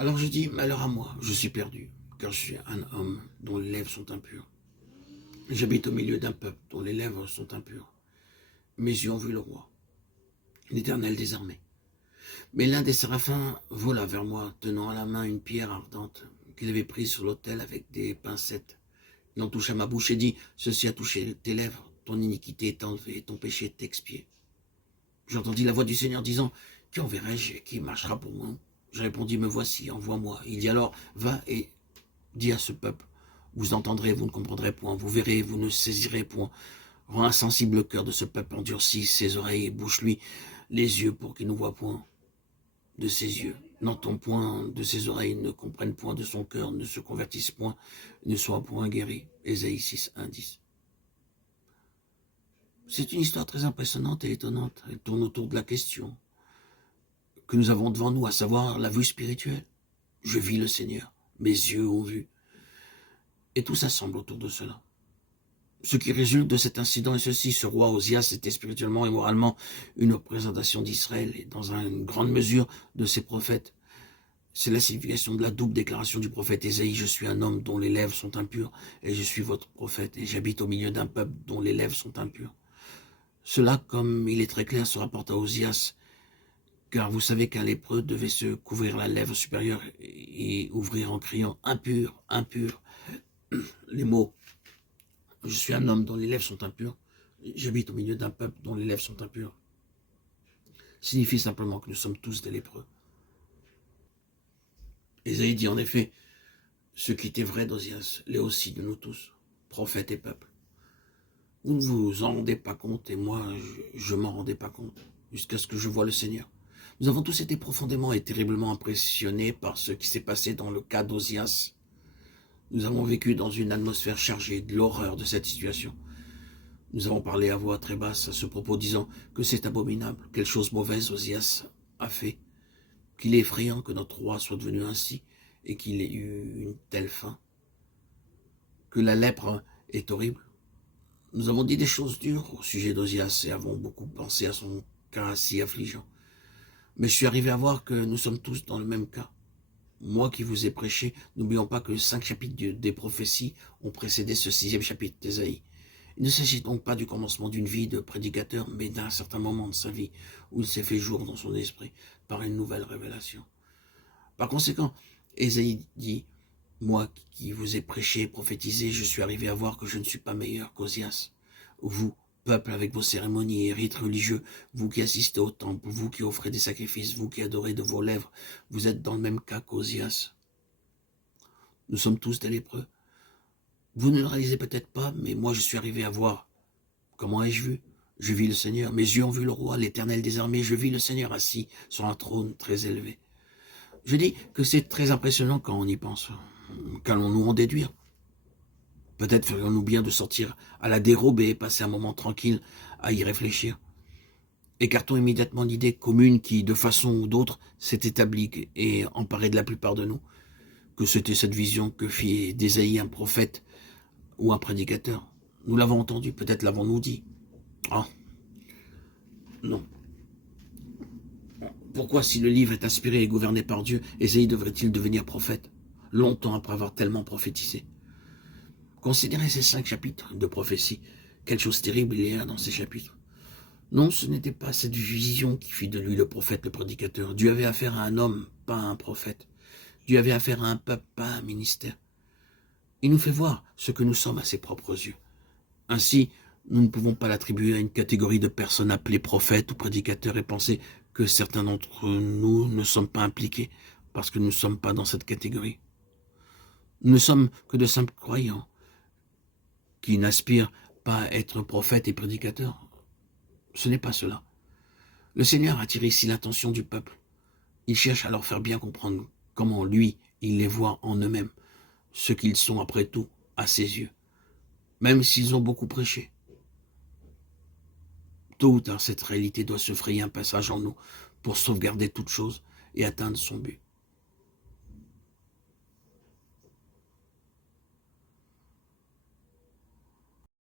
Alors je dis, malheur à moi, je suis perdu, car je suis un homme dont les lèvres sont impures. J'habite au milieu d'un peuple dont les lèvres sont impures. Mes yeux ont vu le roi, l'Éternel des armées. Mais l'un des séraphins vola vers moi, tenant à la main une pierre ardente qu'il avait prise sur l'autel avec des pincettes. Il en toucha ma bouche et dit, ceci a touché tes lèvres, ton iniquité est enlevée, ton péché est expié. J'entendis la voix du Seigneur disant, qui enverrai-je et qui marchera pour moi? Je répondis, me voici, envoie-moi. Il dit alors, va et dis à ce peuple, vous entendrez, vous ne comprendrez point, vous verrez, vous ne saisirez point. Rends insensible le cœur de ce peuple endurci, ses oreilles, et bouche-lui les yeux pour qu'il ne voie point de ses yeux, n'entend point de ses oreilles, ne comprenne point de son cœur, ne se convertisse point, ne soit point guéri. Ésaïe 6, 1, 10. C'est une histoire très impressionnante et étonnante. Elle tourne autour de la question que nous avons devant nous, à savoir la vue spirituelle. Je vis le Seigneur, mes yeux ont vu. Et tout s'assemble autour de cela. Ce qui résulte de cet incident est ceci, ce roi Osias était spirituellement et moralement une représentation d'Israël et dans une grande mesure de ses prophètes. C'est la signification de la double déclaration du prophète Ésaïe, je suis un homme dont les lèvres sont impures et je suis votre prophète et j'habite au milieu d'un peuple dont les lèvres sont impures. Cela, comme il est très clair, se rapporte à Osias, car vous savez qu'un lépreux devait se couvrir la lèvre supérieure et ouvrir en criant « impur, impur ». Les mots « je suis un homme dont les lèvres sont impures, j'habite au milieu d'un peuple dont les lèvres sont impures » signifie simplement que nous sommes tous des lépreux. Ésaïe dit en effet, ce qui était vrai d'Osias l'est aussi de nous tous, prophètes et peuples. Vous ne vous en rendez pas compte et moi, je m'en rendais pas compte, jusqu'à ce que je voie le Seigneur. Nous avons tous été profondément et terriblement impressionnés par ce qui s'est passé dans le cas d'Osias. Nous avons vécu dans une atmosphère chargée de l'horreur de cette situation. Nous avons parlé à voix très basse à ce propos, disant que c'est abominable, quelle chose mauvaise Osias a fait, qu'il est effrayant que notre roi soit devenu ainsi et qu'il ait eu une telle fin, que la lèpre est horrible. Nous avons dit des choses dures au sujet d'Osias et avons beaucoup pensé à son cas si affligeant. Mais je suis arrivé à voir que nous sommes tous dans le même cas. Moi qui vous ai prêché, n'oublions pas que 5 chapitres des prophéties ont précédé ce 6e chapitre d'Ésaïe. Il ne s'agit donc pas du commencement d'une vie de prédicateur, mais d'un certain moment de sa vie où il s'est fait jour dans son esprit par une nouvelle révélation. Par conséquent, Ésaïe dit, moi qui vous ai prêché et prophétisé, je suis arrivé à voir que je ne suis pas meilleur qu'Osias. Vous, peuple avec vos cérémonies et rites religieux, vous qui assistez au temple, vous qui offrez des sacrifices, vous qui adorez de vos lèvres, vous êtes dans le même cas qu'Osias. Nous sommes tous des lépreux. Vous ne le réalisez peut-être pas, mais moi je suis arrivé à voir. Comment ai-je vu? Je vis le Seigneur, mes yeux ont vu le roi, l'Éternel des armées, je vis le Seigneur assis sur un trône très élevé. Je dis que c'est très impressionnant quand on y pense. Qu'allons-nous en déduire? Peut-être ferions-nous bien de sortir à la dérobe et passer un moment tranquille à y réfléchir. Écartons immédiatement l'idée commune qui, de façon ou d'autre, s'est établie et emparée de la plupart de nous, que c'était cette vision que fit d'Ésaïe un prophète ou un prédicateur. Nous l'avons entendu, peut-être l'avons-nous dit. Ah, non. Pourquoi, si le livre est inspiré et gouverné par Dieu, Ésaïe devrait-il devenir prophète, longtemps après avoir tellement prophétisé? Considérez ces 5 chapitres de prophétie. Quelle chose terrible il y a dans ces chapitres. Non, ce n'était pas cette vision qui fit de lui le prophète, le prédicateur. Dieu avait affaire à un homme, pas à un prophète. Dieu avait affaire à un peuple, pas à un ministère. Il nous fait voir ce que nous sommes à ses propres yeux. Ainsi, nous ne pouvons pas l'attribuer à une catégorie de personnes appelées prophètes ou prédicateurs et penser que certains d'entre nous ne sommes pas impliqués parce que nous ne sommes pas dans cette catégorie. Nous ne sommes que de simples croyants qui n'aspirent pas à être prophètes et prédicateurs. Ce n'est pas cela. Le Seigneur a attiré ici l'attention du peuple. Il cherche à leur faire bien comprendre comment lui, il les voit en eux-mêmes, ce qu'ils sont après tout à ses yeux, même s'ils ont beaucoup prêché. Tôt ou tard, cette réalité doit se frayer un passage en nous pour sauvegarder toute chose et atteindre son but.